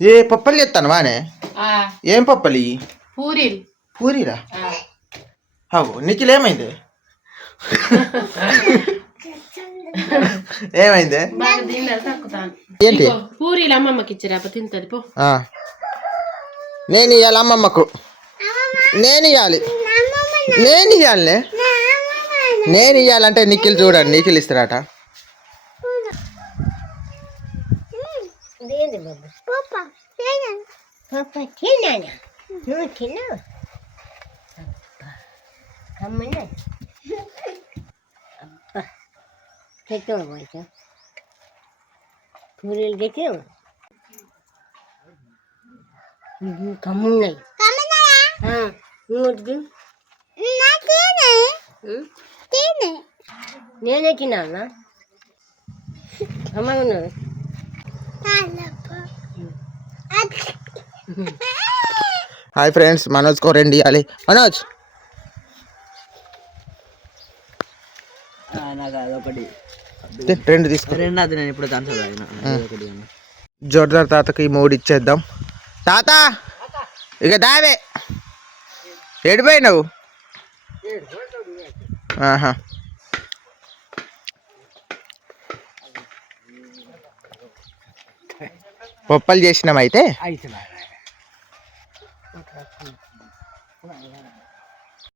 ఏ పప్పలు చేస్తాను వానే ఏం పప్పలు పూరీరా అవు నిఖిల్ ఏమైంది ఏమైంది ఏంటి పూరీలు అమ్మమ్మకి ఇచ్చిరా తింటది పో నేను ఇవ్వాలి అమ్మమ్మకు నేను ఇవ్వాలి నేను ఇవ్వాలంటే నిఖిల్ చూడండి నిఖిల్ ఇస్తారట పూరీలు తెచ్చావు కమ్మున్నాయి నేనే తిన్నా అమ్మాయి ఉన్నది హాయ్ ఫ్రెండ్స్ మనోజ్ కో రెండు ఇవ్వాలి మనోజ్ రెండు తీసుకో జోర్దార్ తాతకి 3 ఇచ్చేద్దాం తాత ఇక దావే ఎడిపోయినావు పప్పలు చేసినాం అయితే